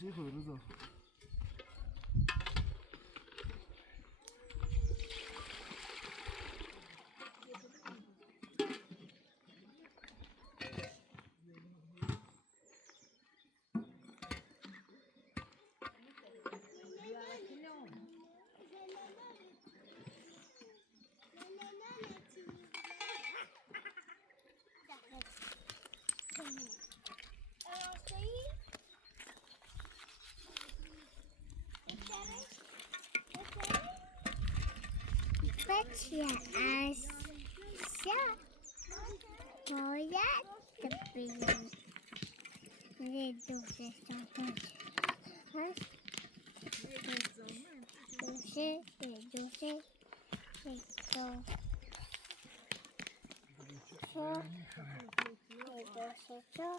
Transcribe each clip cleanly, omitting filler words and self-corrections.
چی خود رضا؟ Patrzcie, Asia moja topina. Nie duże są duże. Duże. To. Co? Co?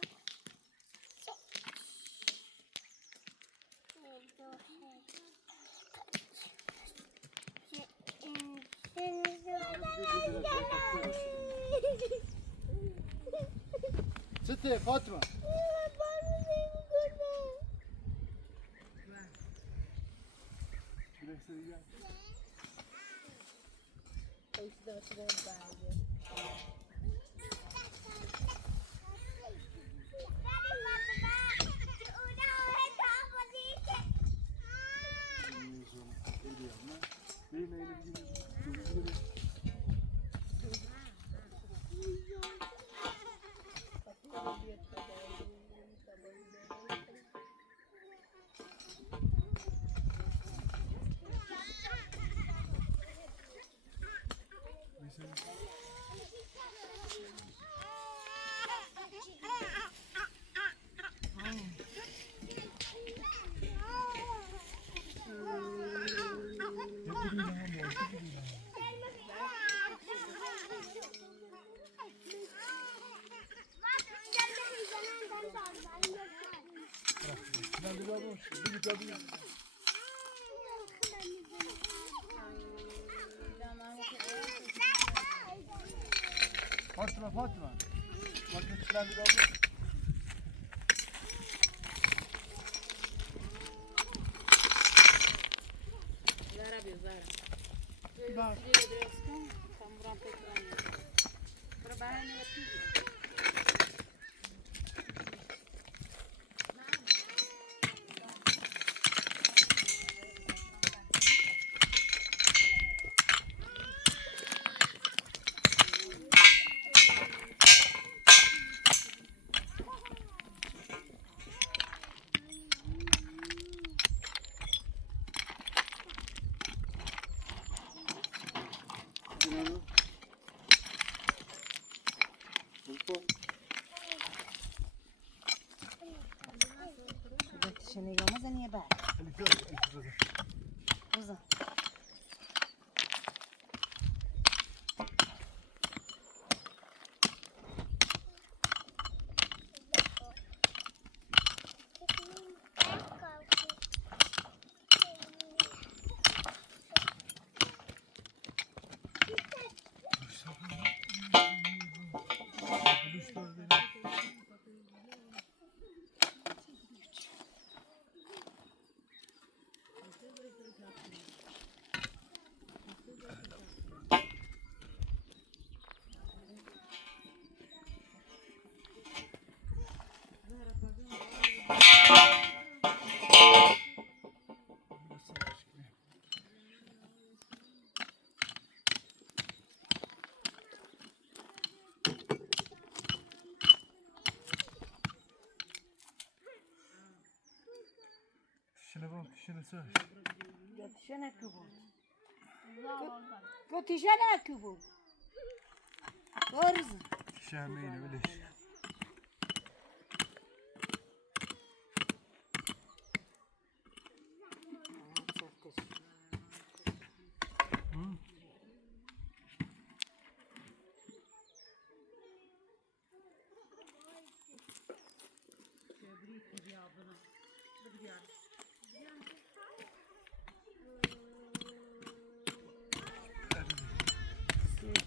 ستة فاطمة Fatıma. Bakın çilendi kaldı. Zara. Bak. Tam buram tekrar. Trabalha no outro. Şimdi yolumuz niye bak? Uzun. Şuna bak, şuna sor. Götüşene kubu. Götüşene kubu. Doğrusu. Şamine bileş.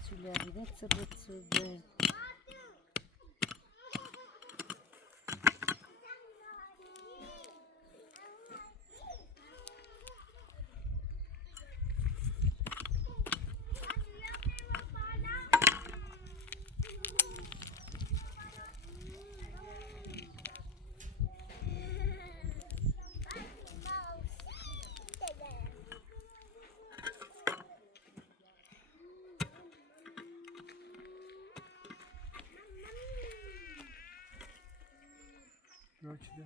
Сюда, Göçtü.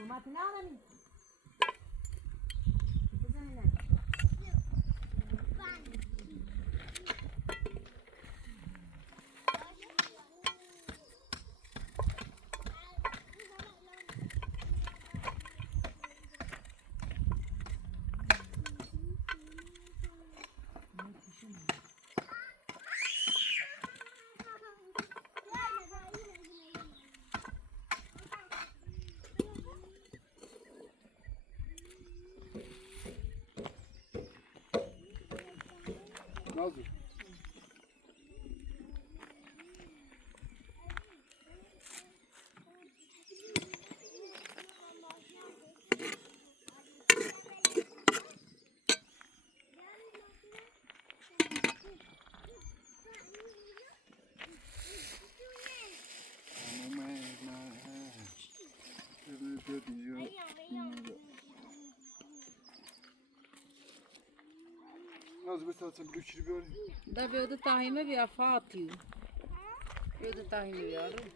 Tomate nada ni. Nazır. Nazır bir saat sen bir bir arayayım. Da bir o da tahime bir afa atıyor. O da tahime bir arıyor.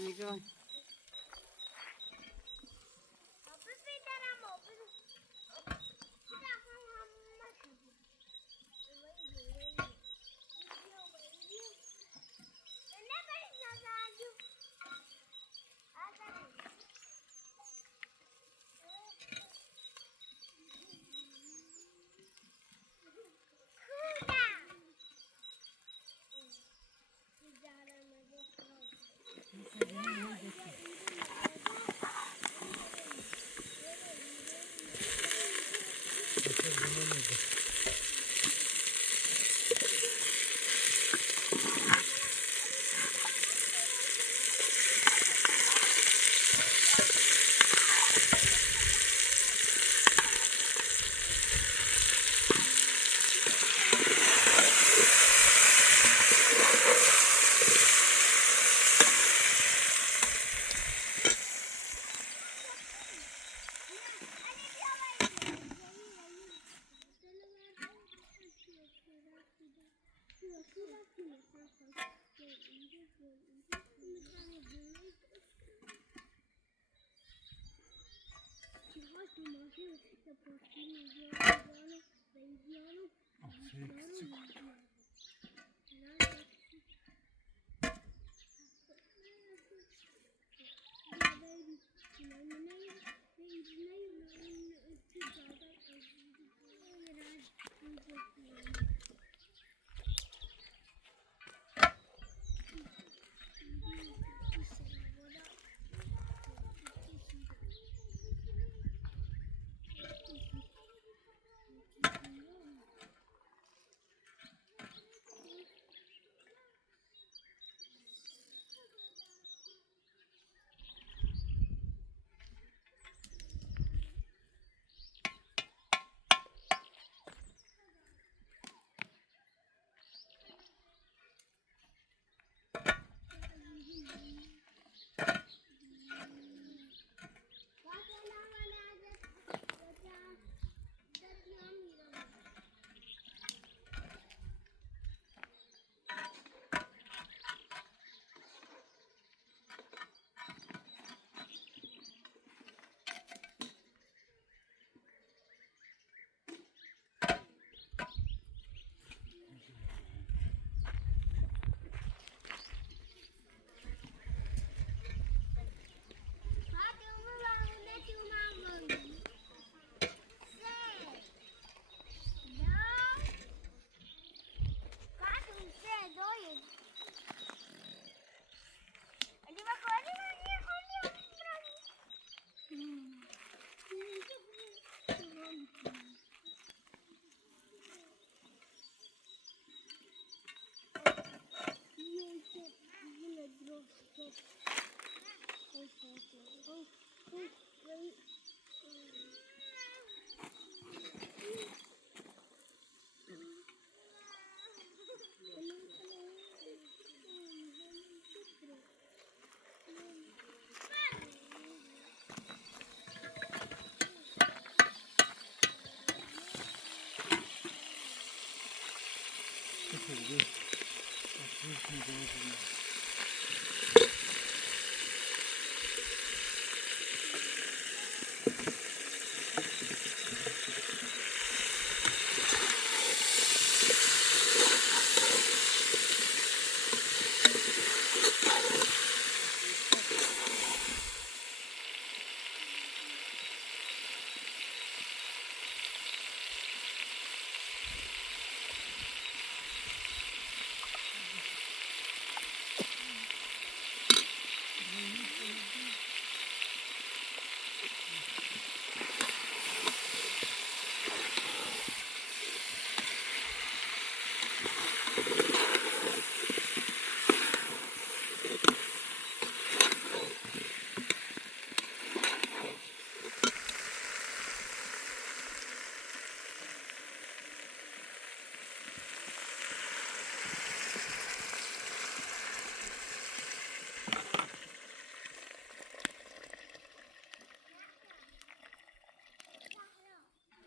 Legal.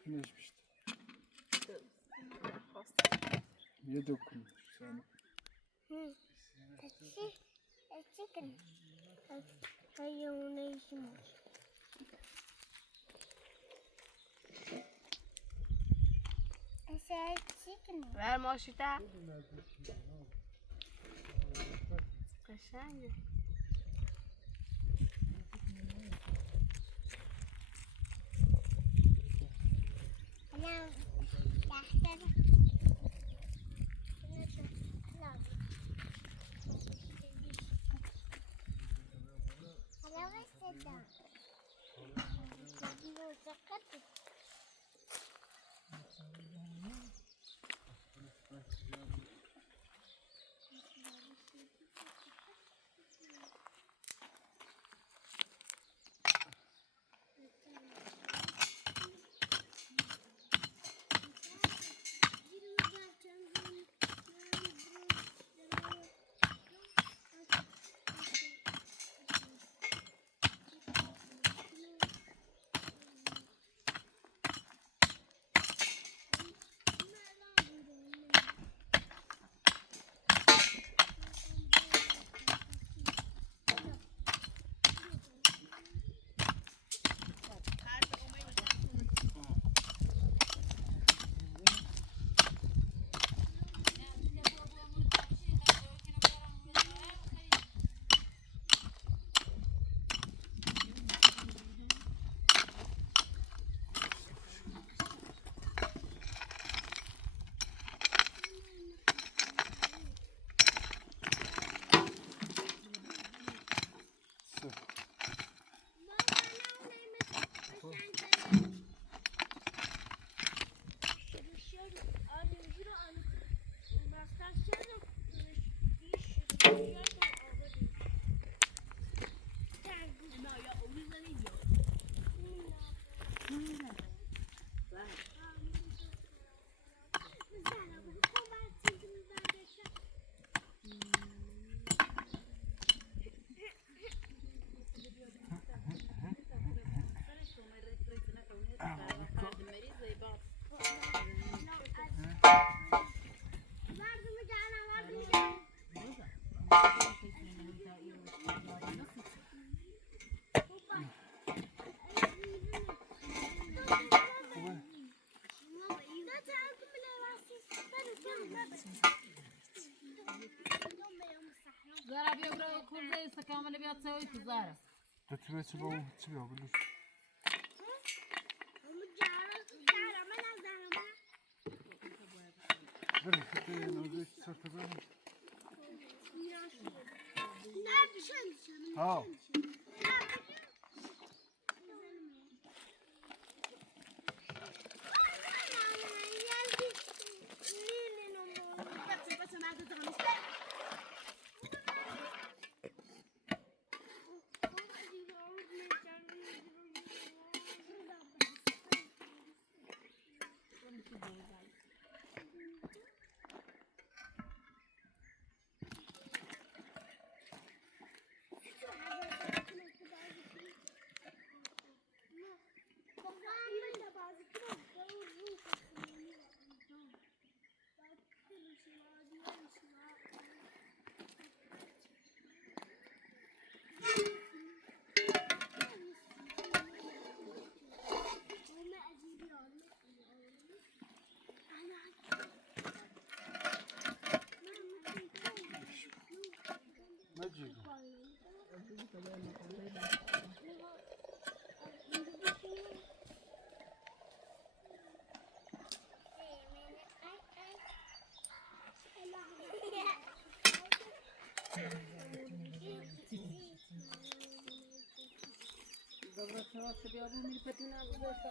Ne içmişti? Niye dokunmuş sana? Chicken. Hayvanlaşım. Chicken. Ver moşita. Kaşange. Anam. Tahtada. زارا بیا برو خورده استکامل بیا تسوي في زارا تتبع تبع بلوش بله حتى نوزيك صار تبعهم ها بابا شما شو بیا ببین پتینا گذاشت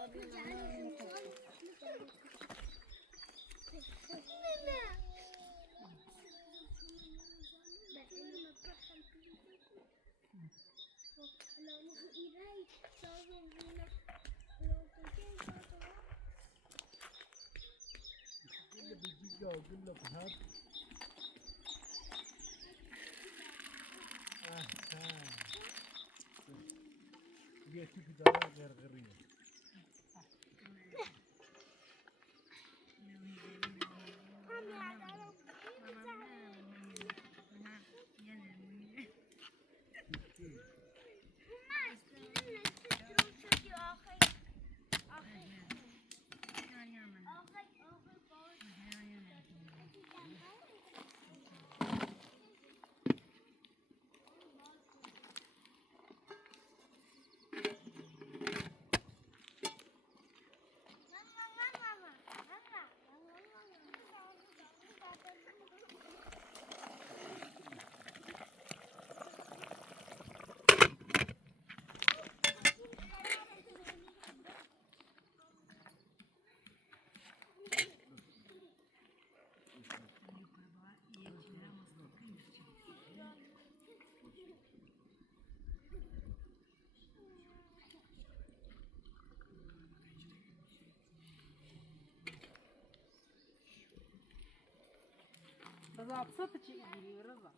رضا ابسط شيء يجري رضا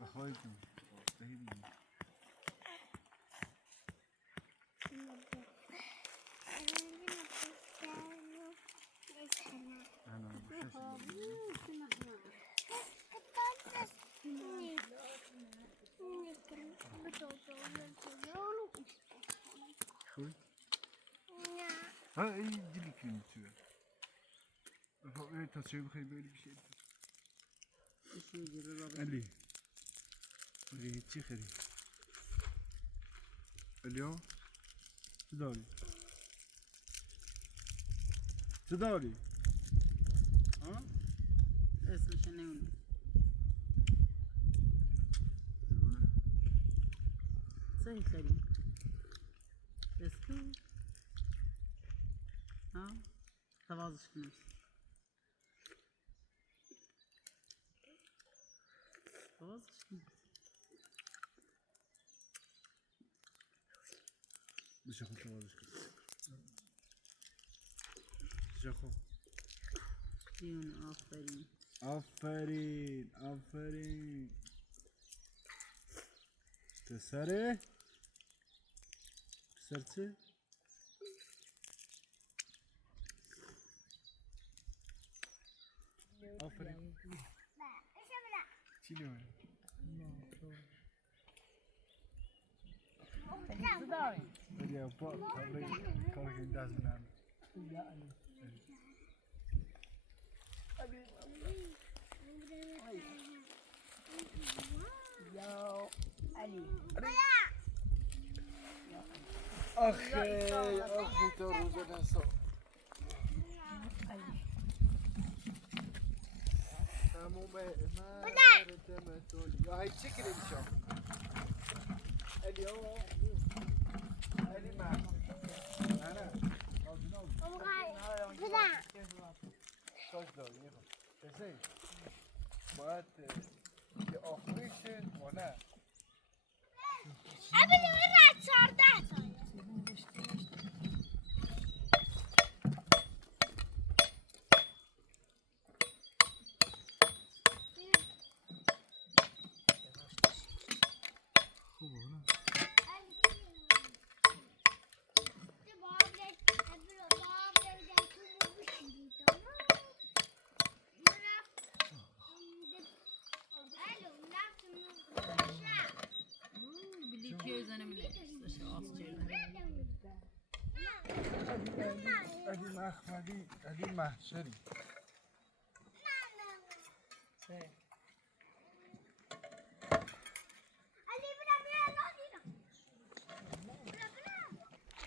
أخويكم تهيبي أنا خوي ها اي ديلي كلمة توا أخوي تصيب خي بالي بشيء شو يجري رضا اللي اللي تشخري اليوم تداري تداري ها اسمه شنو صحيح خلي اسكو ها توازش كنوس توازش كنوس مش أخو توازش مش أخو ديون آفرين آفرين آفرين تسره تسرته آفرين چی نمونه؟ ولی با کاری دست منم يا علي آخی آخی تا روز نسا تموم مردمتون یا هی چی کنیم شما اليوم علی من نه ساز داری کسی باید که آخریشن و نه ابني ورا 14 سال خوبه نه علی محمدی علی محشری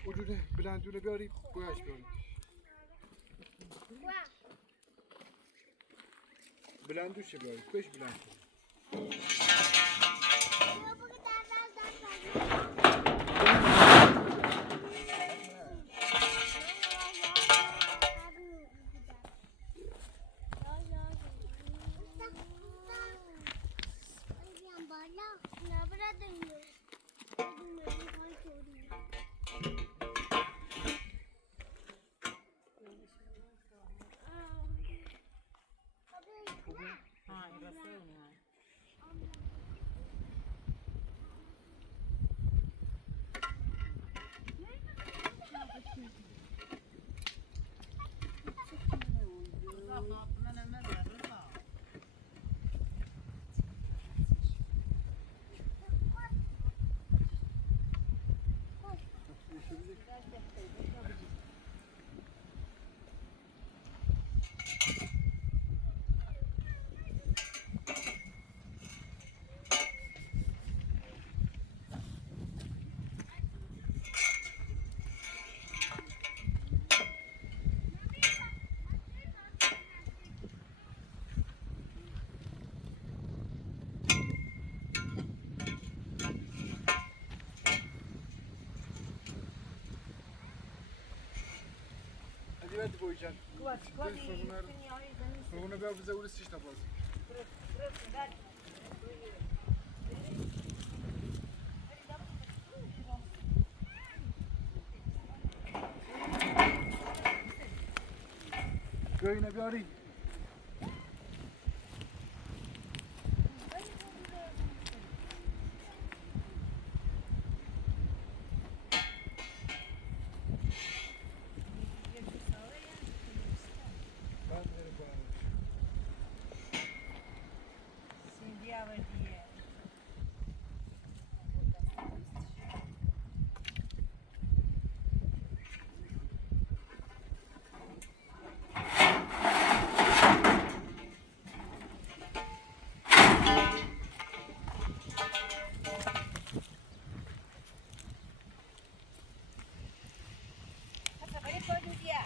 وجوده بلندونه بیاری گویش بیاری بلندوشه بیاری کش بلند Hadi hadi boyayacağım. Kıvaç, hadi. Sonra bir bize uğraş işte bazı. Köyüne bir arayın. Ben de bana. Şimdi var diye.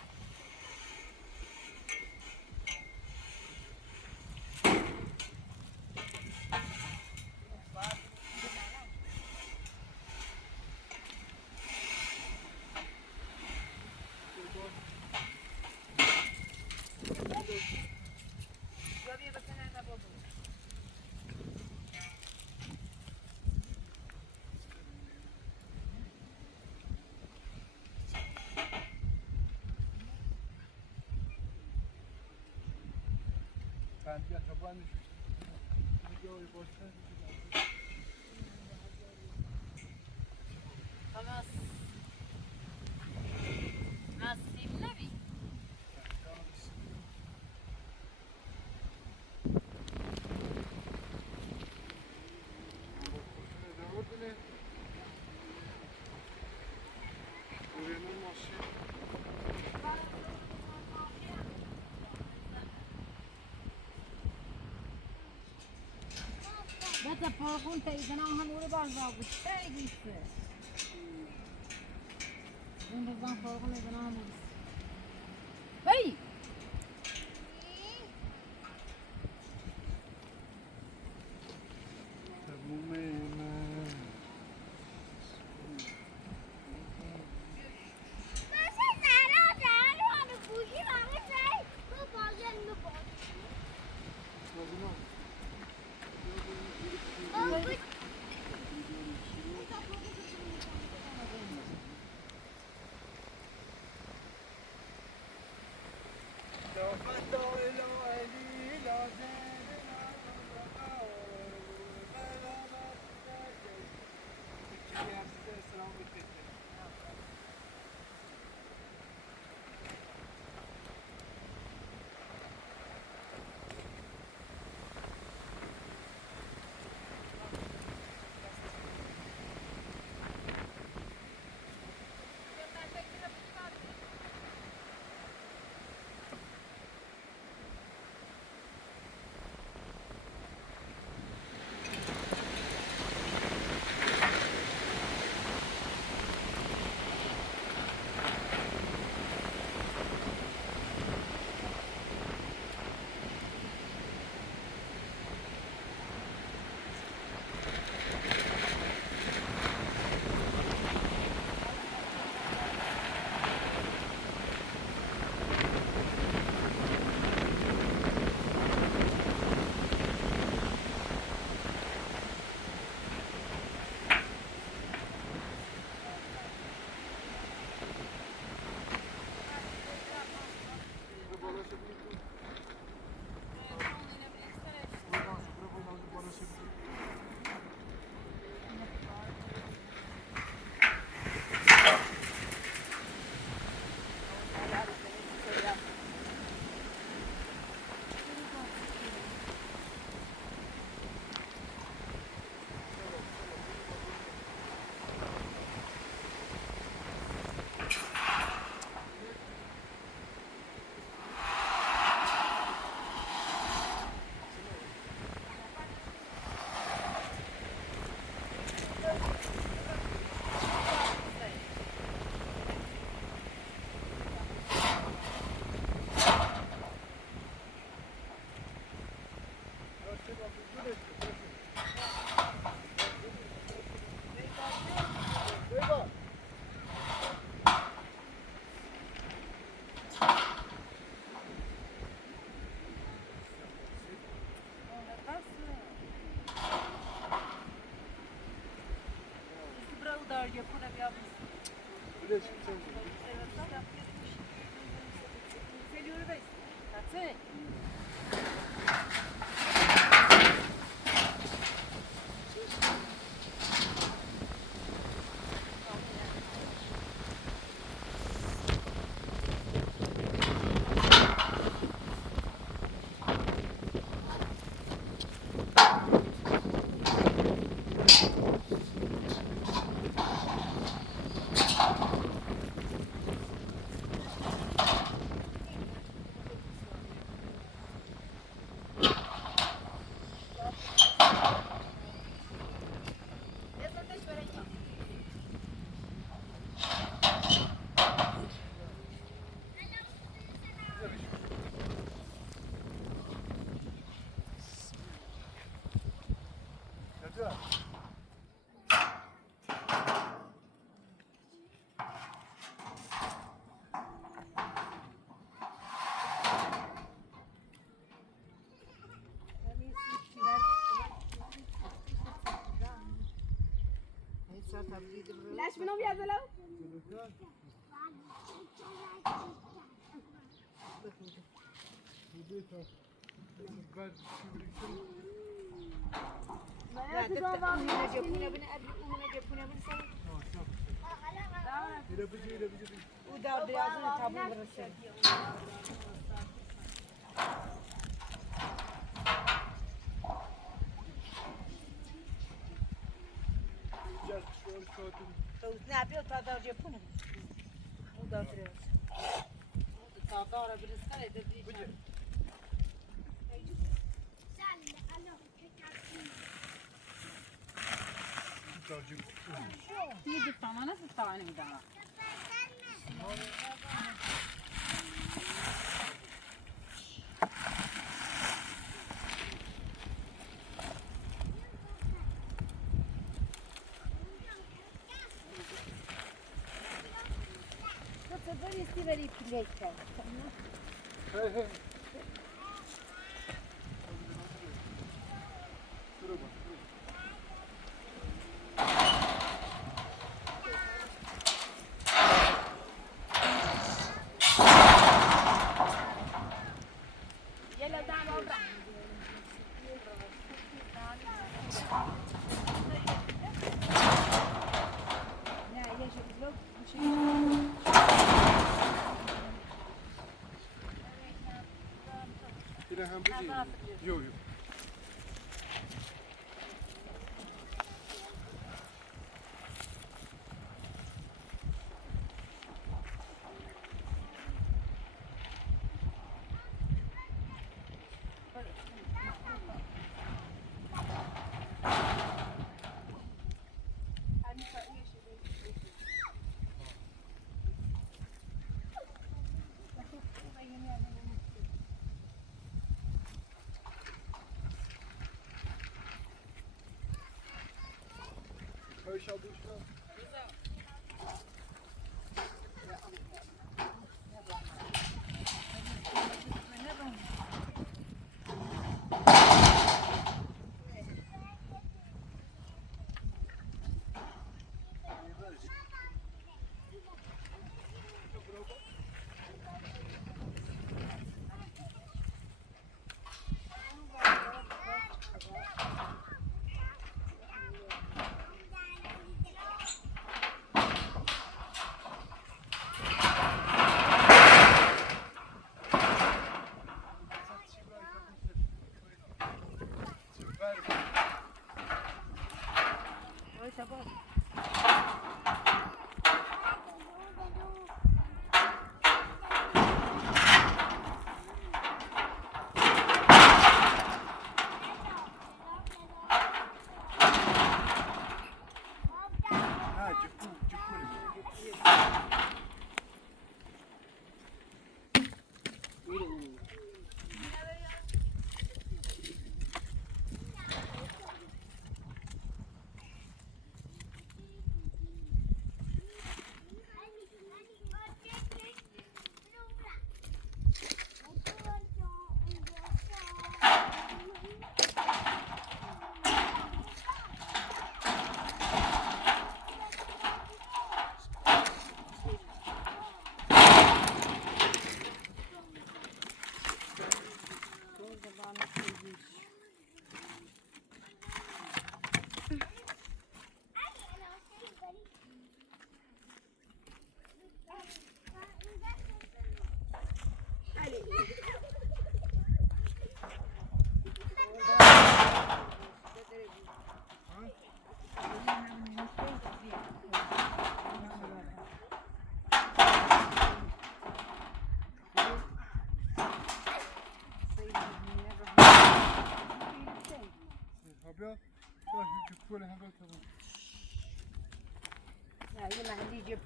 Ben de taban düşmüştüm. Videoyu boşver. Tamam. Nasibine bir. Bata porcunta izana hamuru bazı şey gitti. Bundan porcun izana hamuru. Hey! Yapına bir yapmış. Öyle çıkacağım. Evet, yapıyormuş. Geliyor be. Tatsın. Hadi. ليش منهم يا زلمه؟ وده بيعزون تابون بالرسل. نابي وتادر جبونه. وده تريس. Tadara biraz kare de diyeceğim. Yedi tane nasıl tane bir daha? Hey hey. Dur bak. يلا دعم وضع Yine hem bu değil. Yok yok. Köy şaldığı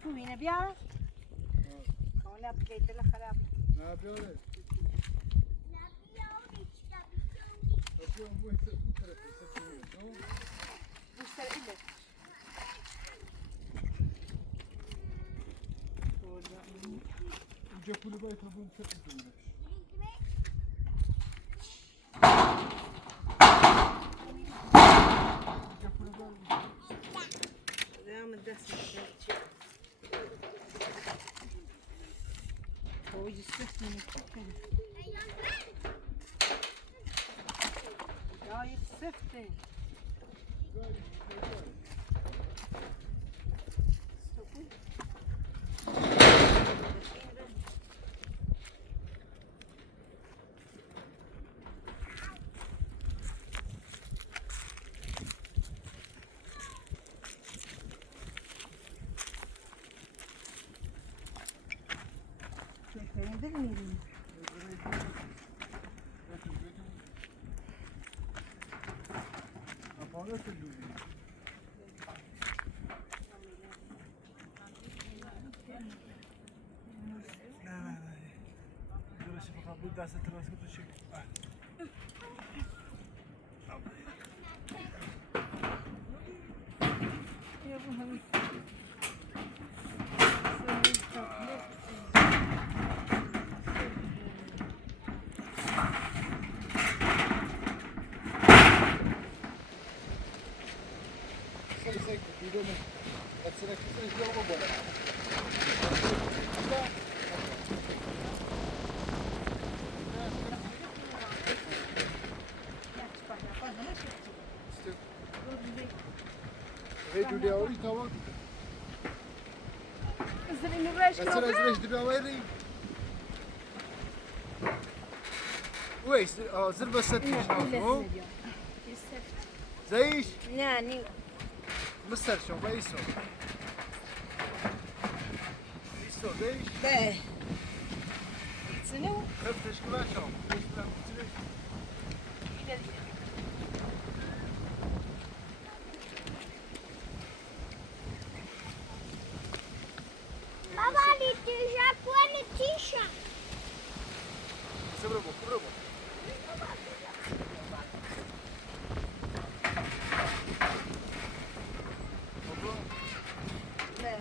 پوینه بیا کالا بگیت له خراب نه بیاره Yapıyorum bu işte bu tarafı satıyor. Tamam mı? bu sefer Uca kulübeyi tabuğunu satıyor. Uca kulübeyi devam edersin. Hoje sık mı? Ya sıktı. Çekebilir miyim? Kapağı söylüyor. Burası bakalım bu derse transkript çek. Ya bu hani Sai capito? Essere qui il gioco buono. Vedi di ahorita va. Zrejmy wreszcie Essere obraz. di avere. Wait, zerba setmiş. زيش yani مستر شو بيسو بيسو زيش be. Sinu? خفتش كلا شو Baba, já põe tisha. كبربو كبربو Ne?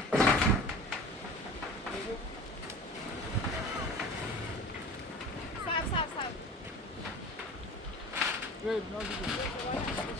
Sav. Ver lazım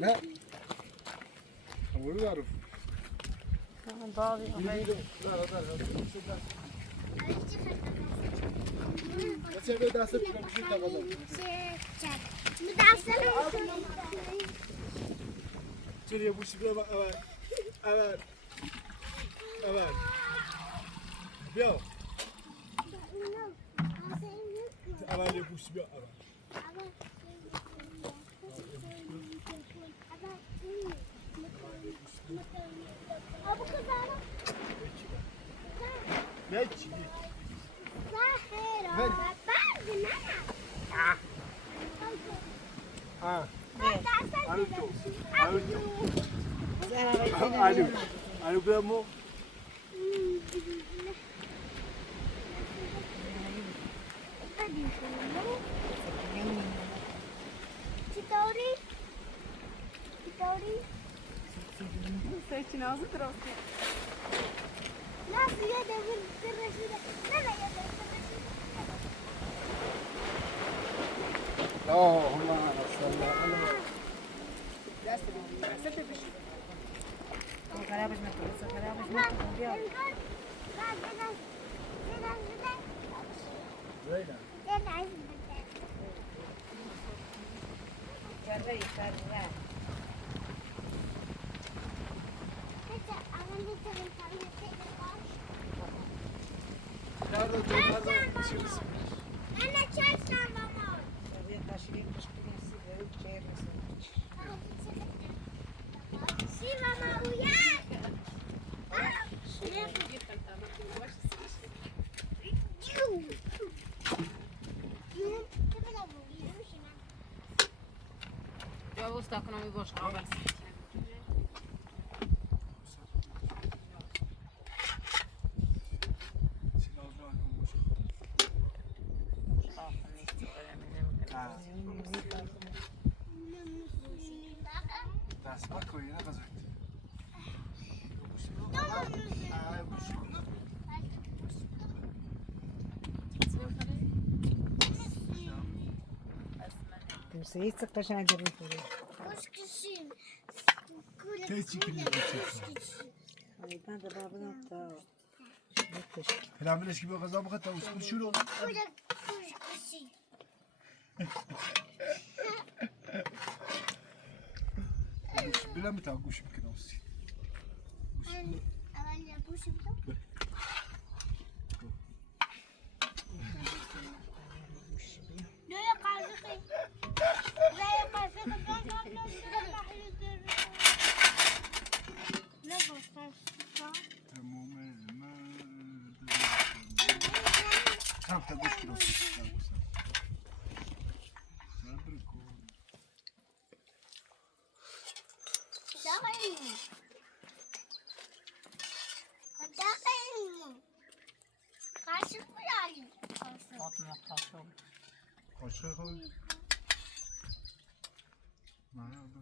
لا أقول له أعرف Tamam bağlı. لا بچه به دست بگم چی تقاضا چرا یه بوشی بیا اول بیا اول یه بوشی بیا اول نه چی الو بمو Sei chinesa trouxe. لا زيادة بالرشيدة لا لا يا اللهم صل على خرابش نکنه خرابش نکنه بیا زينة جربی جربی أنا شايفة ماما جربی تشریف مشکلی سیگاری چهر نسیم شي ماما وياك Ja, wo sta کنم باش قابل دست بکنی نه بزرگ تمسيت قشنگ جربی خوری وشكشين تيجي كلي ایدان دبابه نتا بکش هلا عملش كيف غزا بخت وش شنو وشكشين بلا متى وش يمكن اوصي أنا أبوش بدو لا يقع فيك لا يقع فيك لا كم تبوش كيلو فاطمه قاشق قاشق خوي ما